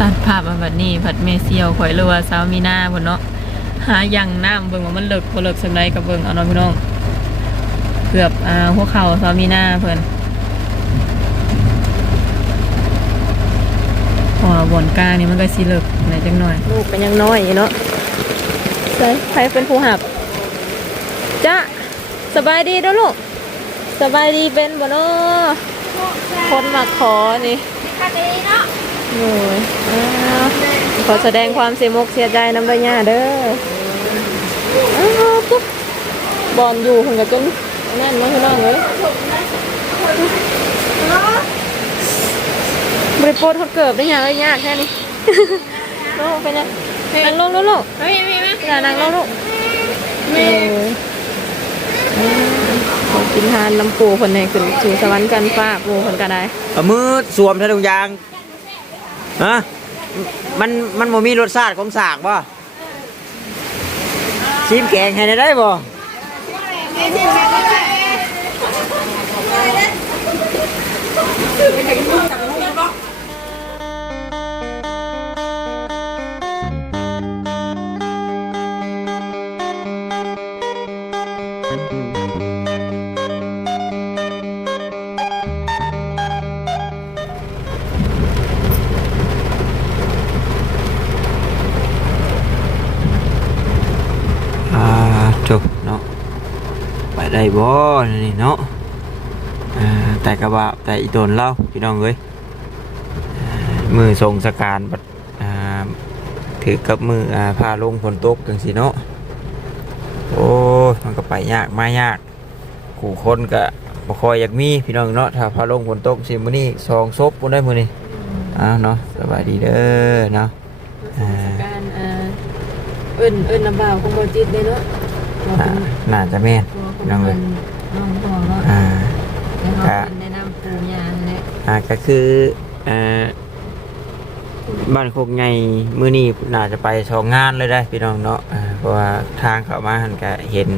ตัดภาพมาแบบนี้ผัดเมเซียวข่อยเรือว่าสาวมีหน้าบนเนาะหายังน้ำเบิ่งว่ามันเลิกบ่เลิกสำไรกับเบิ่งเอาเนาะพี่น้องเกือบอ่าหัวเข่าสาวมีหน้าเพิ่นพอบ่อนกลางนี่มันก็สิเลิกหน่อยจังหน่อยลูกเป็นยังน้อยเนาะใช่ใครเป็นผู้หับจ้าสบายดีเด้อลูกสบายดีเป็นบ่เนาะคนมาขอนี่โอ้ยอ้า วขอแสดงความเสียมกเสียใจน้ำใบหญ้าเด้อปุ๊บบอลอยู่คนกับจนนั่นเน้องพี่น้องเลยบริโภคเขาเกิดได้ยังไงยากแค่นี้ลูกเป็นยังนั่งลงลูกลูกเฮ้ยมีไมอย่านั่งลงลูกเอออืมขอกินทานน้ำปูคนไหนขึ้นสู่สวรรค์กันฟ้าปูคนก็ได้เอมือสวมใส่ถุงยาง ฮะมันมันบ่มีรสชาติของสากบ่ชิมแกงให้ได้บ่ ไปได้บ่นี่เนาะอ่าแต่กระบะแต่อีโดนเล่าพี่น้องเอ้ยอ่ามือทรงสการบัดอ่าถือกับมืออ่าพาลงฝนตกจังสิเนาะโอ้ยมันก็ไปยากมายากขู่คนก็บ่คอยอยากมีพี่น้องเนาะถ้าพาลงฝนตกสิมื้อนี้สองศพบ่ได้มื้อนี้อ้าวเนาะสบายดีเด้อเนาะอ่าการอ่าเอิ้นเอิ้นน้ำบ่าวของบ่จิตได้เนาะว่าน่าเป็นน่าจะแม่น ตัวของน้องเลยน้องพ่อเนาะอ่าแล้วครัเขาบเป็นแนะนำปู่ย่าแหละอ่าก็คือเอ่อบ้านโคกไงมือนี้น่าจะไปสองงานเลยได้พี่น้องเนาะอ่าเพราะว่าทางเข้ามาหันก็เห็น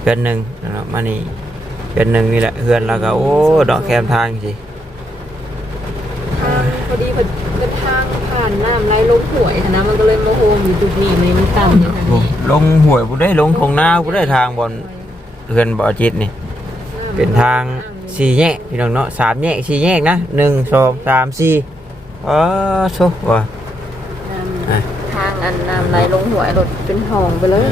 เพื่อนหนึ่งเนาะมานี่เพื่อนหนึ่งนี่แหละเพื่อนเราก็โอ้ดอกแคมทางสิทางพอดีเป็นทางผ่านน้ำไหลลงห่วยนะมันก็เลยโมโหอยู่จุดนี้มันมันต่ำอยู่ทางโอ้นี้ลงห้วยผู้ได้ลงทงนาผู้ได้ทางบอล เพื่อนบ่อจิตนี่ เป็นทางสี่แยกพี่น้องเนาะสามแยกสี่แยกนะหนึ่งสองสามสี่อ๋อโชว่ะอะทางอันน้ำไหลลงห่วยรถเป็นห้องไปเลย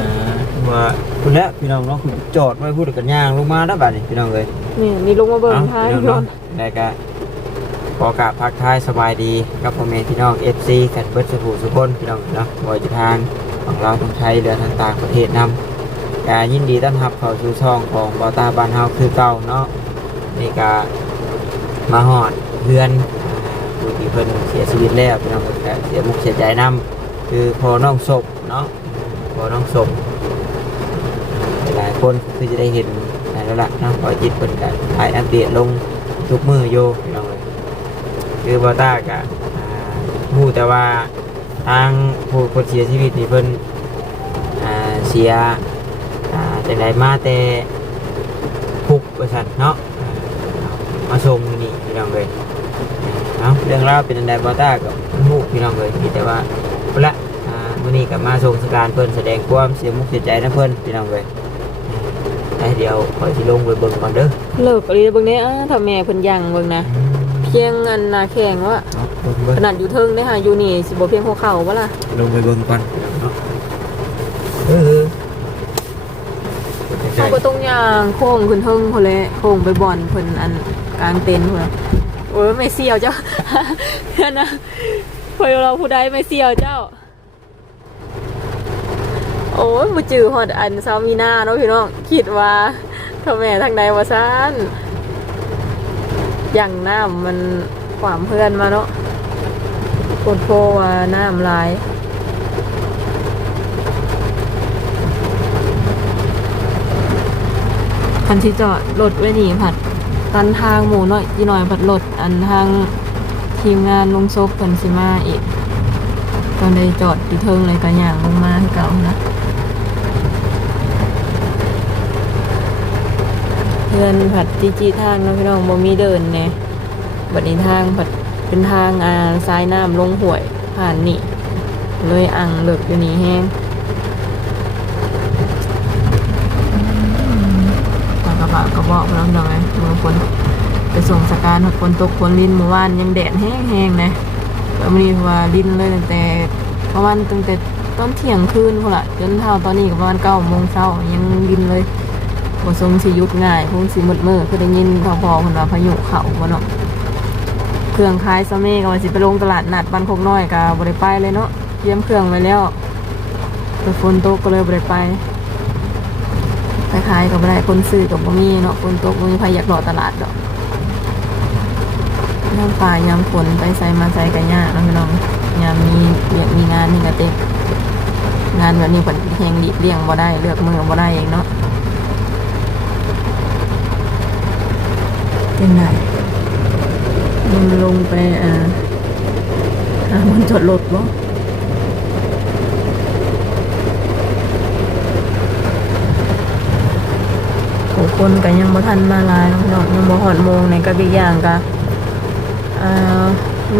ว่าคุณแล้วพี่น้องเนาะคุณจอดไว้พูดกันย่างลงมาแล้วบัดนี้พี่น้องเลยนี่นี่ลงมาเบิ่งเอ้าท้ายพี่รน้องถเนาะได้ก็ขอกราบทักทายสบายดีกับพ่อแม่พี่น้อง FC กันเบิดสุขุสุคนพี่น้องเนาะบ่ว่าจะทางของเราทั้งไทยหรือทางต่างประเทศนำ กายินดีต้อนรับเข้าสู่ช่องของบอตาบานเฮาคือเก่าเนาะนี่ก็มาฮอดเพื่อนผู้ที่เพิ่นเสียชีวิตแล้วพี่น้องก็เสียมุกเสียใจนํคือพอน้องศพเนาะพอน้องศพหลายคนคือจะได้เห็นแล้วล่ะเนาะพอจิตเป็นกันถ่ายอัปเดตลงทุกมือโยพี่น้องเลยคือบอตากะมูแต่ว่าทางผู้คนเสียชีวิตนี่เพิ่นเสีย อ่าแต่ไหนมาแต่คุกบริษัทเนาะอ่ามาส่งนี่พี่น้องเลยเนาะเรื่องราวเป็นอันใดบอต้ากับมูพี่น้องเลยมีแต่ว่าพุ่นละอ่ามื้อนี้กับมาส่งสการเพิ่นแสดงความเสียมุกเสียใจนะเพิ่นพี่น้องเลยไอ้เดี๋ยวคอยสิลงไปเบิ่งก่อนเด้อเลิกอะไรเบิ่งนี้อ่าถ้าแม่เพิ่นยังเบิ่งนะเพียงอันน่ะแข่งว่าเบิ่งเบิ่งขนาดอยู่เทิงได้หาอยู่นี่สิบ่เพียงหัวเข่าบ่ล่ะลงไปเบิ่งก่อนเนาะเออ เขาก็ต้องย่างโค้งขึ้นเทิงพุ่นละโค้งไปบ่อนเพิ่นอันกลางเต็นท์พุ่นน่ะโอ้ยไม่เสียวเจ้าเพื่อนนะพอเราผู้ใดไม่เสียวเจ้า โอ้ยบ่จื้อฮอดอันซามีนาเนาะพี่น้องคิดว่าท่าแม่ทางใดว่าซั่นอย่างน้ำมันความเพื่อนมาเนาะโคตรโพว่าน้ำลาย คันที่จอดรถไว้นี่ผัดตันทางหมูน้อยจีหน่อยผัดรถอันทางทีมงานลงซบเพิ่นสิมาอีก ตอนได้จอดที่เทิงเลยก็ย่างลงมาเก่านะเพื่อนผัดจีจีทางนะพี่น้องบ่มีเดินเนี่ยบัดนี้ทางผัดเป็นทางอ่าซ้ายน้ำลงห้วยผ่านนี่เลยอ่างเลิกอยู่นี่แห้งต บะกระบอกน้องดอยมื่อคนไปส่งสการฝนตกฝนลินเมื่อวานยังแดดแห้งๆนะแล้วมันนี้ว่าลินเลยตั้งแต่ประมาณตั้งแต่ตอนเที่ยงคืนพุ่นละจนเท่าตอนนี้ก็ประมาณเก้าโมงเช้ายังลินเลยบ่ทรงสิยุดง่ายคงสิมืดมืดคือได้ยินทอพอคนว่าพายุเข้าบ่เนาะเครื่องคล้ายซะเมก็ว่าสิไปลงตลาดนัดบ้านโคกน้อยก็บ่ได้ไปเลยเนาะเตรียมเครื่องไว้แล้วแต่ฝนตกก็เลยบ่ได้ไป ไปขายก็บ่ได้คนซื้อก็บ่มีเนาะฝนตกบ่มีใครอยากรอตลาดดอกยามป่ายามฝนไปใส่มาใส่กันยากนาะพี่น้องยามมีเรียกมีงานนี่ก็เต็มงานแบบนี้เพิ่นแฮงดิเลี่ยงบ่ได้เลือกมือบ่ได้เองเนาะเป็นไงมันลงไปอ่าหามันจอดรถบ่ โอ้คนก็ยังบ่ทันมาหลายเนาะเนาะยังบ่ฮอดโมงในกับอีกอย่างก็อ่า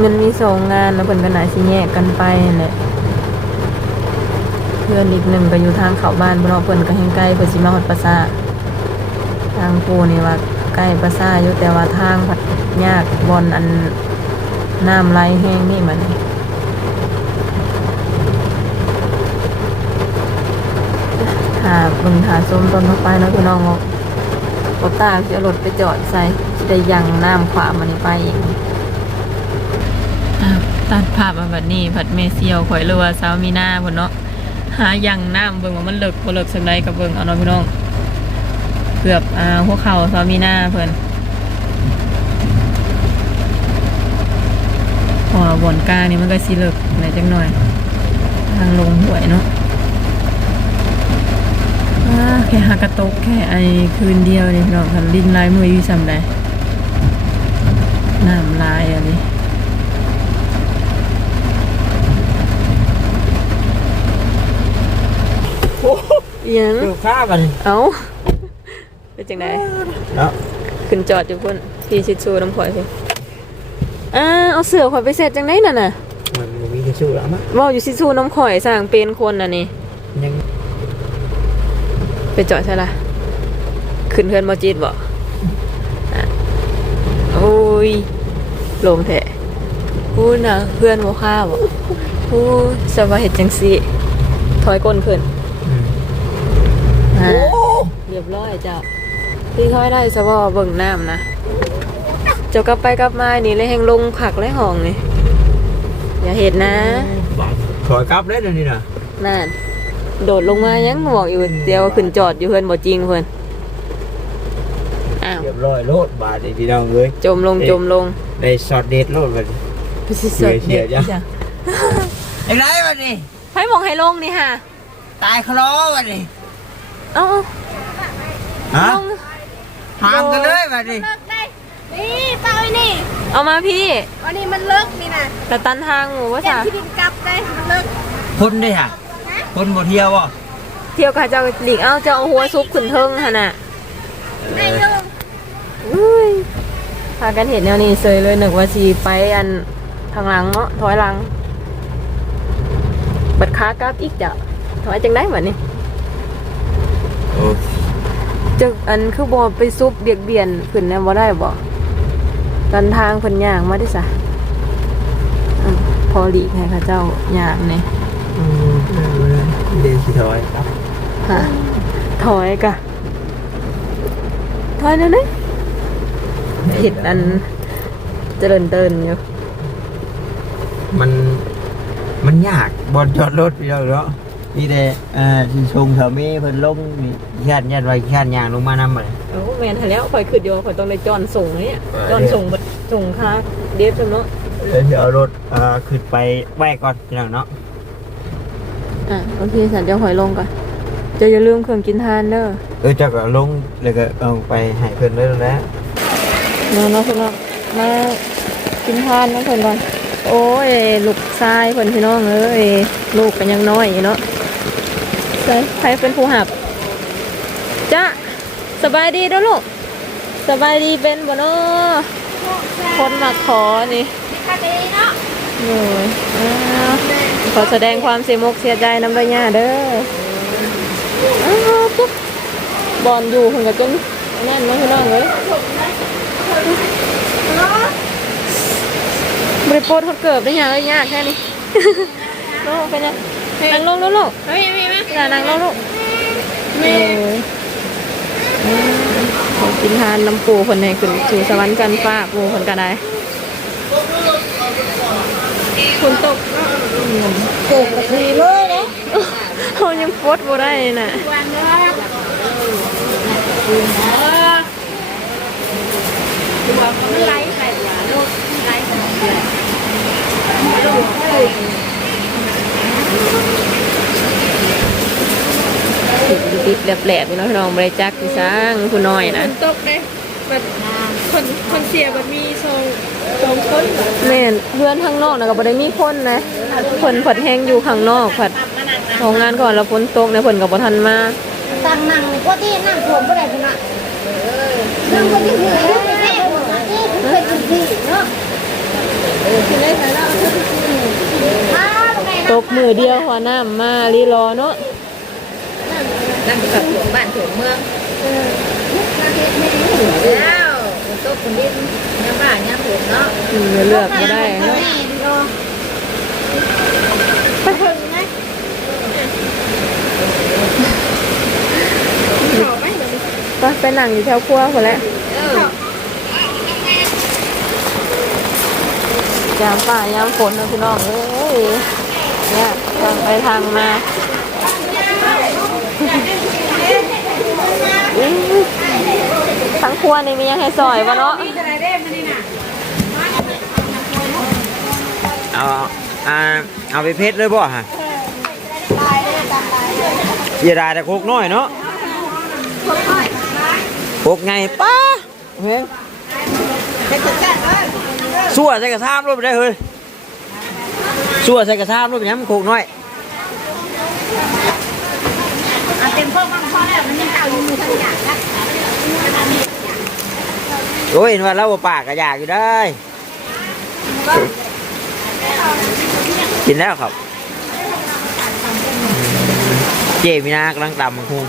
มันมีสองงานแล้วเพิ่นก็น่าสิแยกกันไปนั่นแหละเพื่อนอีกหนึ่งก็อยู่ทางเขาบ้านบ่เนาะเพิ่นก็แห่งใกล้เพิ่นสิมาฮอดปราสาททางปูนี่ว่าใกล้ปราสาทอยู่แต่ว่าทางพัดยากบอนอันน้ำไหลแห้งนี่มันหาเบิ่งหาส้มต้นเข้าไปนาะพี่น้องบอกร ถตาจะรถไปจอดใส่สิได้ยังน้ำขวามันไปเอีกตัดภาพมาแบบนี้ผัดเมเซียวข่อยเรือว่าสาวมีหน้าบนเนาะหายังน้ำเบิ่งว่ามันเลิกบ่เลิกสักใดกับเบิ่งเอาเนาะพี่น้องเกือบอ่าหัวเข่าซาวมีหน้าเพิ่นพอบ่อนกลางนี่มันก็สิเลิกไหนจังหน่อย ทางลงหวยเนาะ แค่หากระตกแค่ไอคืนเดียวนี่พี่น้องคันลิ้นลายมืออยู่ซำใดน้ำลายอะไรอิหยังลูกค้าบัดนี้เอ้าเป็นจังไดเนาะขึ้นจอดอยู่พุ่นพี่ชิดชูน้ำข่อยสิอ่าเอาเสือข่อยไปเสร็จจังไดนั่นน่ะมันบ่มีทิชชู่แล้วมั้งเว่าอยู่ชิดชูน้ำข่อยสร้างเป็นคนน่ะนี่ยัง ไปจอดใช่ละขึ้นเพื่อนมอจิตบ่อะโอ้ยลงแทะพูดนะเพื่อนโมค่าบ่พูดสบายเห็ดจังสิถอยก้นขึ้นอืมอ่าโอ้เรียบร้อยเจ้าพี่ค่อยได้สบอเบิ่งน้ำนะเจ้ากลับไปกลับมานี่เลยแหงลงผักและห้องนี่อย่าเห็นนะถอยกลับเลยเดี๋ยวนี้น่ะนั่น โดดลงมายังบอกอยู่เดียวขึ้นจอดอยู่เพื่อนบ่จริงเพื่อนอ้าวเรียบร้อยโลดบาดนี้พี่น้องเอ้ยจมลงจมลงได้ช็อตเด็ดโลดบัดนี้ไปสิเสียเสียจ้ะจ้ะไอ้ไรบัดนี้ไพ่มองให้ลงนี่ค่ะตายคลอบัดนี้เอ้าฮะลงหามกันเลยบัดนี้เลิกได้นี่เปล่าไอ้นี่ เอามาพี่วันนี้มันเลิกนี่นะแต่ตันทางหมูว่าเปลี่ยนสาที่ดินกลับได้มันเลิกคนได้ฮะ คนบ่เที่ยวบ่เที่ยวกับเจ้าหลีกเอ้าเจ้าเอาหัวซุกขึ้นเทิงหั่นน่ะไอ้ลุงอุ้ยพากันเห็นแนวนี้เซยเลยหนึ่งว่าสีไปอันทางหลังเนาะถอยหลัง บัดขากลับอีกจ้ะถอยจังได้แบบนี้โอ้จะอันคือบอไปซุบเบียกเบียนขึ้นแนวบ่ได้บ่ตันทางเพิ่นย่างมาได้ซะอืมพอหลีกให้เข้าเจ้าย่างนี่อืม เดี๋ยวสิถอยฮะถอยกะถอยแล้วนี่เห็ดอันเจริญเตินอยู่มันมันยากบอลจอดรถพี่น้องเนาะนี่แต่อ่าที่ชงเถามีเพิ่นลงนี่ญาติญาติไว้ญาติยางลงมานำบ่เลยเอ้แม่นหั้นแล้วข่อยขึ้นอยู่ข่อยต้องได้จอนส่งเนี่ยจอนส่งส่งค่าเดฟจังเนาะเดี๋ยวเอารถอ่าขึ้นไปไว้ก่อนพี่น้องเนาะ อะโอเคสันเดี๋ยวข่อยลงก่อนเจะอย่าลืมเครื่องกินทานเด้อเออเจ้าก็ลงแล้วก็เอาไปให้เพิ่นเลยแล้วเนาะเนาะเพิ่นเนาะมากินทานนะเพิ่นก่อนโอ้ยลูกชายเพิ่นพี่น้องเอ้ยลูกก็ยังน้อยอยู่เนาะใช่ใครเป็นผู้หับจ้ะสบายดีเด้อลูกสบายดีเป็นบ่เนาะคนมาขอนี่ คาเดเนาะโอ้ยอ้าว ขอแสดงความเสียมกเสียใจน้ำใบหญ้าเด้ออ้าวปุ๊บบอลอยู่เพิ่นก็จนนั่นมาพี่น้องเอ้ยบริโภคทดเกิบได้ยังเอ้ยยากแค่นี้โลกเป็นยังนั่งลงลูกเฮ้ยมีไหมอย่านั่งลงลูกมขอกินทานน้ำปูคนในขึ้นสู่สวรรค์กันฟ้าปูคนกันได้ ฝนตกเก่งแบบนี้เลยนะเขายังฟดบ่ได้น่ะวันเนาะตัวมันไล่ใส่หัวลูกไล่ใส่หัวติดๆแหลบๆอยู่เนาะพี่น้องบริจักที่สร้างผู้น้อยนะตกเลยแบบคนคนเสียแบบมีทรงทรงคน แม่นเพื่อนข้างนอกนะก็บ่ได้มีคนนะคนผัดแห้งอยู่ข้างนอกผัดของงานก่อนแล้วฝนตกนะฝนก็บ่ทันมาตั้งนั่งก็ที่นั่งถ่วงก็ได้คุณน่ะนั่งก็ที่ถือแล้วแม่นี่คือเป็นที่เนาะกินได้ไหมล่ะอ้าวไงตกมือเดียวหัวน้ำมาลีรอเนาะนั่งกับหลวงบ้านถวงเมือง แล้วโต๊ะคนดิ้นย่ำบ้าย่ำถวงเนาะเลือกบ่ได้เนาะก็ไปนั่งอยู่แถวครัวพุ่นละยามฟ้ายามฝนนะพี่น้องเอ้ยเนี่ยทางไปทางมาอื้อทั้ง ครัวนี่มียังให้ซอยบ่เนาะเอาอ่าเอาไปเพชรเลยบ่ฮะเสียดายแต่โคกน้อยเนาะโคกไงป้าเฮ้ยสั่วใส่กระทามรถไปได้เฮ้ยสั่วใส่กระทามรถไปยังโคกน้อยเต็มพ่อบ้างพ่อแล้วมันยังเก่าอยู่มือทั้งอย่างนะ โอ้ยนว่าเราบ่ปากก็อยากอยู่ได้ กินแล้วครับ เจมีนากำลังตำมังคุง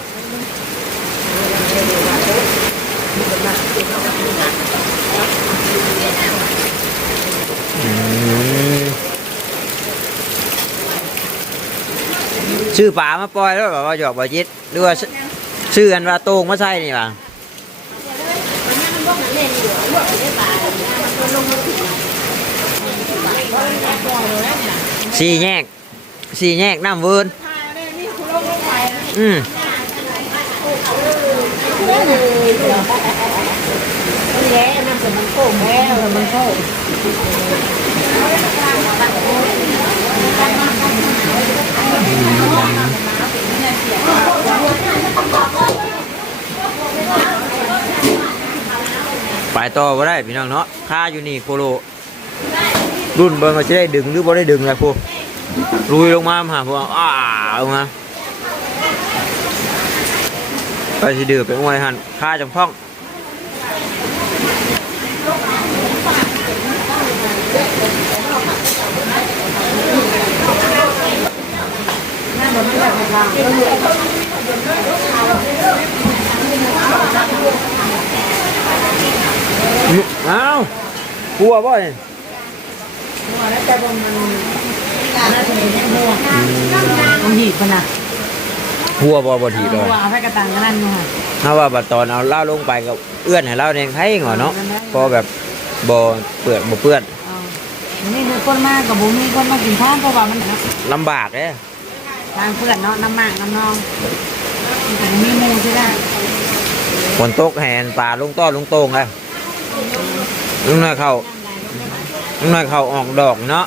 ชื่อป่ามาปล่อยแล้วแบบว่าหยอกบ่จิตหรือว่าชื่อชื่อกันว่าโตงมาใช่นี่ป่ะ สี่แยกสี่แยกน้ำเวิร์นอืม แย่นั่งกับมันโค้งแล้วมันโค้ง ไปต่อบ่ได้พี่น้องเนาะค่าอยู่นี่โคโลรุ่นเบิ่งว่าจะได้ดึงหรือบ่ได้ดึงแหละพวกลุยลงมาหาพวกอ้าลงมาไปสิดื้อไปอ้วยหันค่าจังพ่องเอ้าก ลัวบ่เนี่ยต้องหีบมันน่ะหัวบ่บ่ถีบเลยว่าให้กระตังกันนั่นค่ะถ้าว่าบัดตอนเอาเหล้าลงไปกับเอื้อนให้เหล้าเองไทยเหรอเนาะพอแบบบ่เปื้อนบ่เปื้อนนี่คือคนมากกับบุมีคนมากินข้าวเพราะว่ามันลำบากเด้ทางเพื่อนเนาะน้ำมากน้ำนองมันมีมูใช่ไหมฝนตกแหนป่าลุงต้อลุงโตงเลย ลุงน้อยเข้าลุงน้อยเข้าออกดอกเนาะ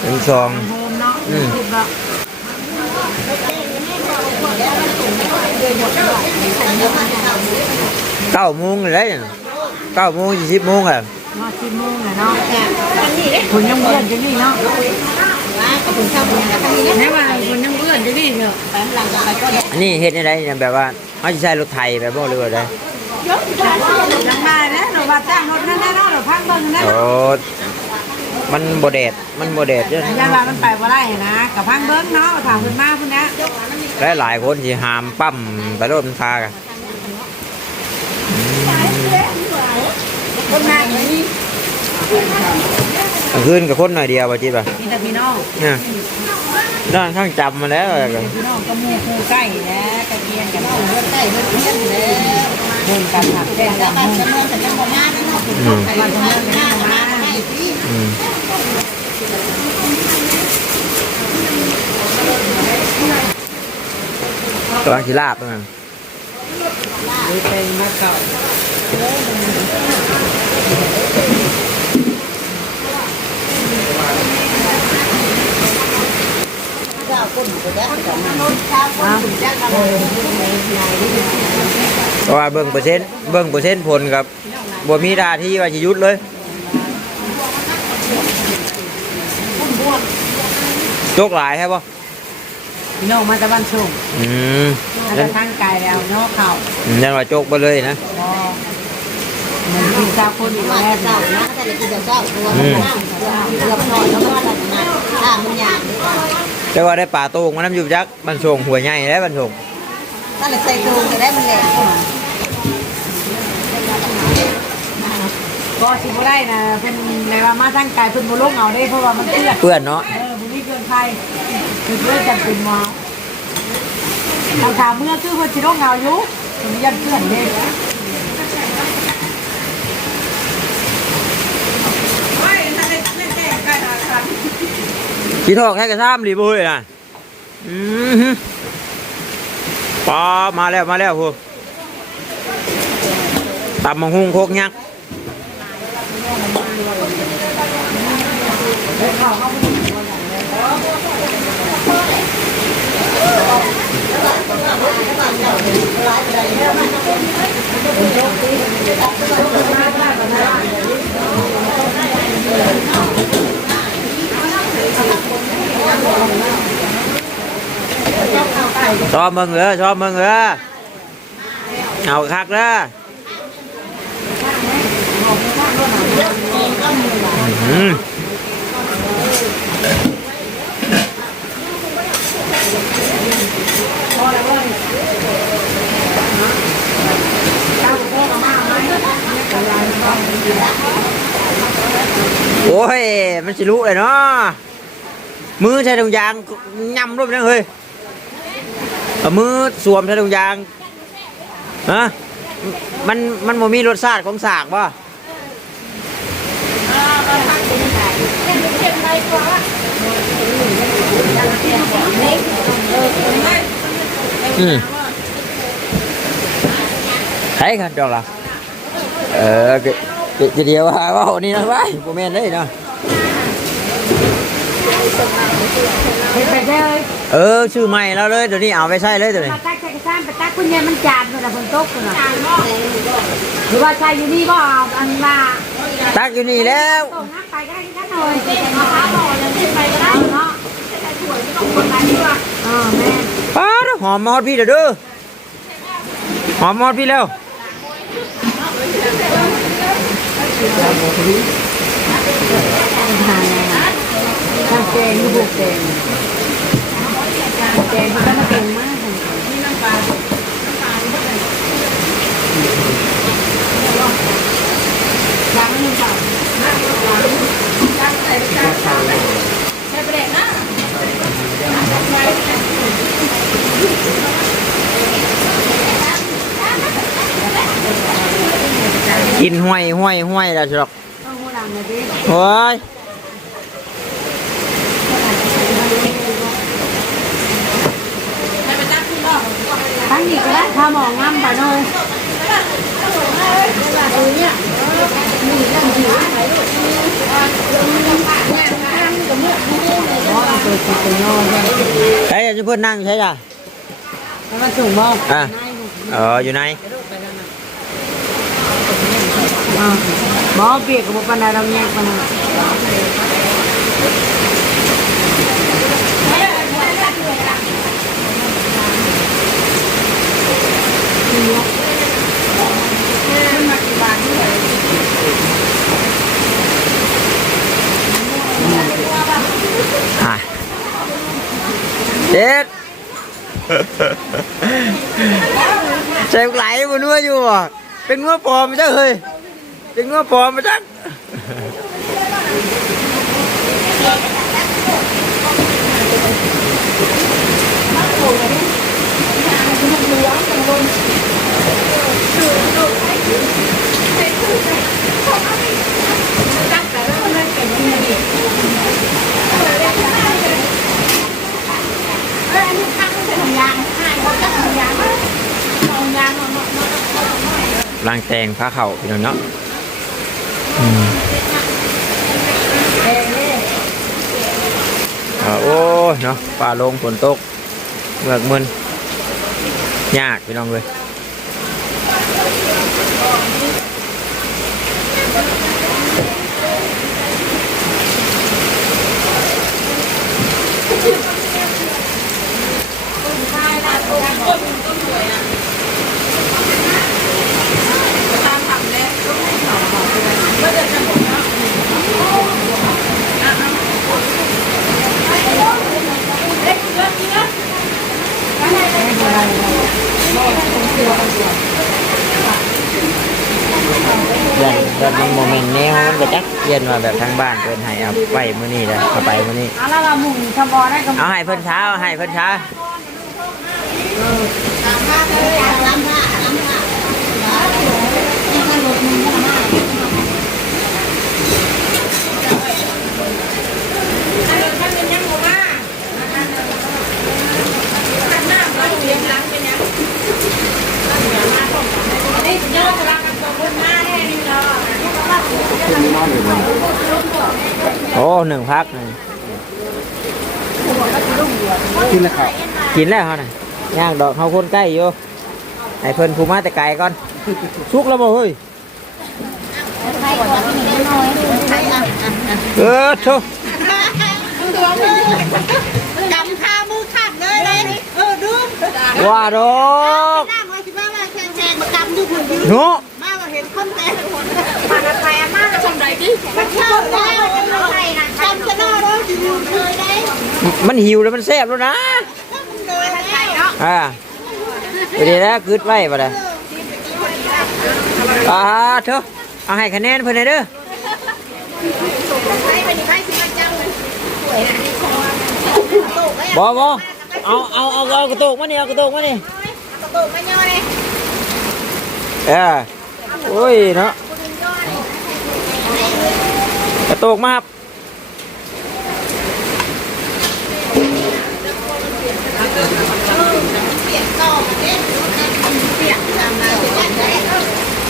เป็นซองโฮมเนาะคิดว่าเก้าโมงเลยเด้เก้าโมงยี่สิบโมงอะนอสิบโมงเลยเนาะคุณยังเบื่อจะนี่เนาะแม่ว่าคุณยังเบื่อจะนี่เนาะอันนี้เฮ็ดได้ไดแบบว่าเขาจะใช้รถไถแบบบ่หรือว่าได ยังมาเนี่ยเราว่าจ้างรถนั่นแน่นอนเราพักเบิ่งนั่นโอ้มันบ่แดดมันบ่แดดเด้อยันว่ามันไปบ่ได้นะกับพังเบิ้งเนาะถามคุณมาคุณเนี้ยและหลายคนสิหามปั๊มไปรถมันพากันคนมาอย่างนี้กลางคืนกับคนหน่อยเดียวบ่จิป่ะมีแต่พี่น้องเนี่ยด้านข้างจำมาแล้วก็พี่น้องก็มูคู่ใกล้แล้วตะเกียงกันเพื่อนใกล้เพื่อนเพื่อนแล้ว เดินกันผักแจ้งกันมุ่งอืมไปบ้านเพื่อนกันมาอืมกำลังสิลาบตรงนั้นเป็นมะเก่า เพราะว่าเบิ่งเปอร์เซ็นต์เบิ่งเปอร์เซ็นต์ผลครับบ่มีดาที่ว่าสิหยุดเลยจกหลายใช่ปะพี่น้องมาจากบ้านชุ่มอืมมาจากทางไกลแล้วเนาะเข่านั่นว่าจกไปเลยนะบ่เหมือนกินซาคนอยู่แรกเจ้าเนาะนะแต่ละกินเจ้าตัวมันนั่งเกือบนอนแล้วก็หลับนะถ้ามันยากแต่ว่าได้ป่าโตงมาน้ำอยู่จักบันส่งหัวใหญ่แล้วบันส่งถ้าเราใส่ตูจะได้มันแหลก ก็สิบ่ได้นะเป็นในว่ามาทางไกลเพิ่นบ่ลงเอาได้เพราะว่ามันเปื้อนเปื้อนเนาะเออบุรีเกินใครคือเพื่อจะเป็นหมอเราถามเมื่อคือคนชิโร่เงาอยู่ผมยันเพื่อนเลยขี้ทอกแค่กระซ้ำรีบุ้ยนะอืมฮึปอมาแล้วมาแล้วพูตำมังหุงโคกยักษ์ ชอบมึงเหรอชอบมึงเหรอเอาคักเลยอืม โอ้ย มันสิรู้เลยเนาะมือใช้ถุงยางยำรูปนั่นเฮ้ยเอามือสวมใช้ถุงยางฮะมันมันบ่มีรสชาติของสากป่ะอืมใช่ครับจอกละเออ เกเกเดียวว่าว่านี่นะว้ายโมเมนเลยเนาะเห็นไปได้เลยเออชื่อใหม่แล้วเลยเดี๋ยวนี้เอาไปใช้เลยเดี๋ยวนี้มาตักใส่กระซ้ำไปตักคุณยายมันจานเลยนะคนโต๊ะเลยหรือว่าใช่อยู่นี่บ่เอาอันว่าตักอยู่นี่แล้วต้มน้ำไปได้ที่นั่นเลยมะพร้าวบ่อเลยขึ้นไปก็ได้เนาะใส่ถ้วยไม่ต้องคนไปดีกว่าเออแม่ป้าดหอมมอดพี่เด้อเด้อหอมมอดพี่แล้ว ทานแล้วทานแกงลูกแกงแกงมันก็มาเก่งมากนี่น้ำปลาล้างมือเปล่าล้างล้างใส่จานใส่ประเด็นนะ กินห้วยห้วยห้วยแล้วสิหรอกต้องหัวหลังเลยดิโอ้ยทั้งนี้ก็ได้ถ้ามองงามไปเลยอ๋อเปิดติดนอนเลยใช้จะเพื่อนนั่งใช่จ้ะแล้วมันสูงบ่อะเอออยู่ไหน อ่าบ่เปียกกับปานใดเราแยกปานนั้นเจ็ดใส่ไหลบนเนื้ออยู่เป็นเนื้อปลอมจ้าเฮ้ เป็นนัวปอมมาจ้ะเอออันนี้ข้างมันเป็นของยางข้างมันก็ของยางของยางเนาะเนาะเนาะเนาะเนาะล้างแตงผ้าเข่าพี่น้องเนาะ โอ้ยเนาะป่าลงฝนตกเมือกมึนยากพี่น้องเลย ย็นเย็นมันโมเมนต์แนวมันก็จักเย็นว่าแบบทางบ้านเพิ่นให้เอาไปมื้อนี้เลยเอาไปมื้อนี้เอาแล้วเราหมุนทำบอได้ก็เอาให้เพิ่นเช้าเอาให้เพิ่นเช้า โอ้หนึ่งพักหนึ่งกินแล้วครับกินแล้วเขาน่ะย่างดอกเขาคนใกล้อยู่ให้เพิ่นภูมาแต่ไกลก่อนสุกแล้วบ่เฮ้ยเออโชกำข้ามือขาดเลยเลยเออดู ว่าดอกนั่งไว้ที่บ้านมาแข่งแข่งมากำดูคุณยืนหนูมาว่าเห็นคนแต่มากันไปมาทำไรดิมันเข้าแล้วมันไปนะจำจะน่าเราจะอยู่เคยได้มันหิวแล้วมันแซ่บแล้วนะมันโดนแล้วเนาะอ่าไปดีแล้วกึดไว้บ่ได้อ่าเถอะเอาให้คะแนนเพิ่นหน่อยเด้อไปไปนี่ไปสิมาจังเลยบ่บ่ เอาเอาเอาเอากระโตกมานี่เอากระโตกมานี่กระตุกมาย่อเลยเออโอ้ยเนาะกระโตกมาครับ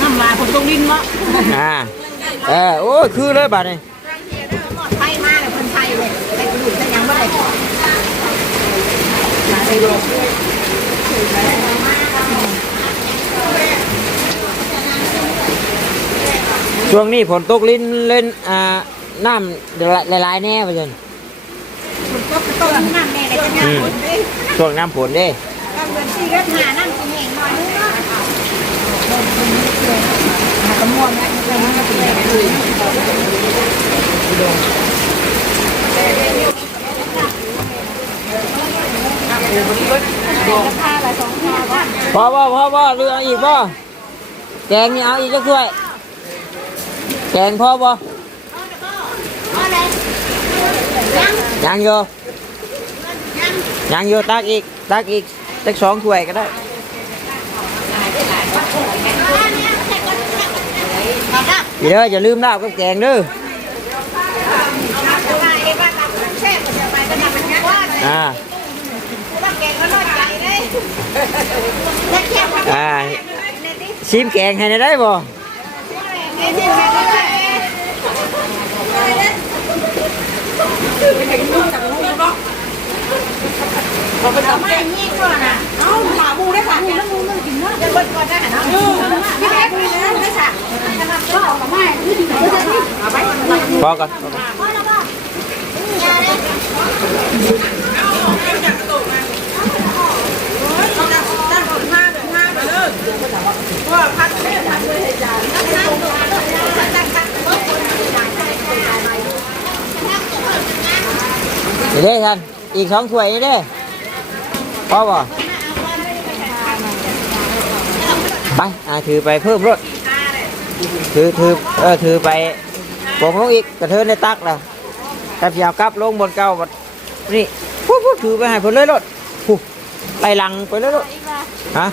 น้ำลายผมต้องลิ้นวะอ่าเออโอ้ยคือเลยบาดนี้ ไฟมาเลยคนไฟเลยไปกระดูกจะยังไม่ได้ ช่วงนี้ฝนตกลิ้นเล่นอ่าน้ำหลายๆแน่ไปจนก็กระตุกน้ำแน่เลยจะงานคนเด้ช่วงน้ำฝนเด้ก็เหมือนที่รถหานั่งกินเองหน่อยนึงเนาะ กระม่วงนะกระม่วงก็เป็นอย่างนี้พอบ่พอบ่เรือเอาอีกบ่แกงนี่เอาอีกจักถ้วย แกงพอบ่อะไรยังยังอยู่ยังยังอยู่ตักอีกตักอีกตักสองถ้วยก็ได้มาครับพี่เด้ออย่าลืมลาบกับแกงเด้อสบายบ้านเราแช่ก็จะไปก็ทำมันง่ายว่าเลยอ่าว่า อ่าชิมแกงให้ได้บ่เอ๊ะนี่แม่ก็ได้เราไปทำให้ยี่ก่อนนะเอ้าหมาบูได้ค่ะมูแล้วมูมันกินเนาะจะเบิดก่อนได้ค่ะเนาะพี่แม่คุยแล้วได้ค่ะก็เอามาให้ที่ไหนก็ได้เอาไปพอก่อนพอแล้วก็ เด้ท่านอีกสองถ้วยนี่เด้พอบ่ไปอ่าถือไปเพิ่มรถถือถือเออถือไปผมลงอีกกระเทินในตักแล้วกับยาวกลับลงบนเก้าบดนี่พูดพูดถือไปให้เพิ่นเลยรถพูไล่หลังไปเลยรถฮะ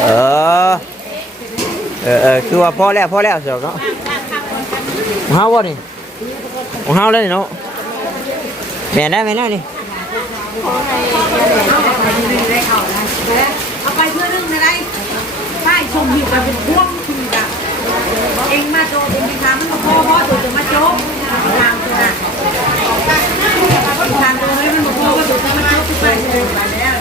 เออเออเออคือว่าพอแล้วพอแล้วเสียวเนาะของเฮาวะนี่ของเฮาเลยเนาะ แม่นได้แม่นได้นี่เอาไปเพื่อนึงนะได้ป้ายชมหิวกันเป็นพวงคือแบบเองมาโจเองไปทำมันก็พ่อพ่อตัวจะมาโจตามตัวน่ะทางตัวนี้มันบอกพ่อว่าตัวจะมาโจทุกไปเลยไปแล้ว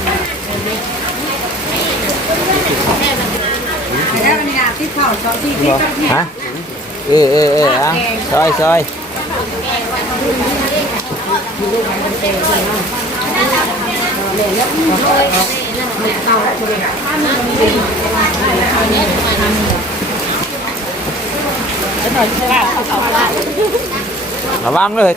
แล้วนี่นะที่เข่าสองที่ที่ต้องแฮะเออเออเอออะซอยซอย ระวังเลย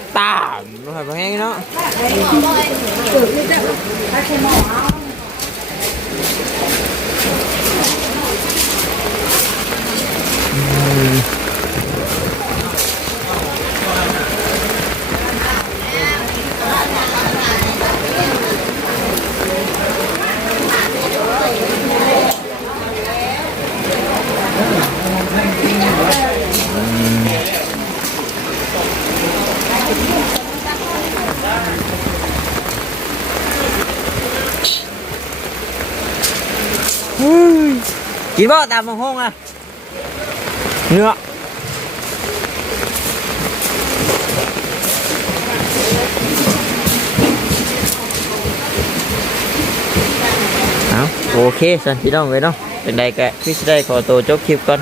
ตามหน่บ่ตามมังห้องอะเนื้อเอาโอเคสันพี่น้องเลยเนาะเป็นใดแกะพี่สิได้ขอตัวจบคลิปก่อน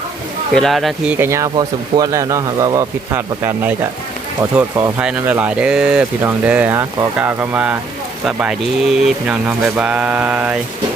เวลานาทีกันยาวพอสมควรแล้วเนาะว่าว่าผิดพลาดประการใดก็ขอโทษขออภัยน้ำหลายเด้อพี่น้องเด้อฮะขอกล่าวคำว่าสบายดีพี่น้องน้องบ๊ายบาย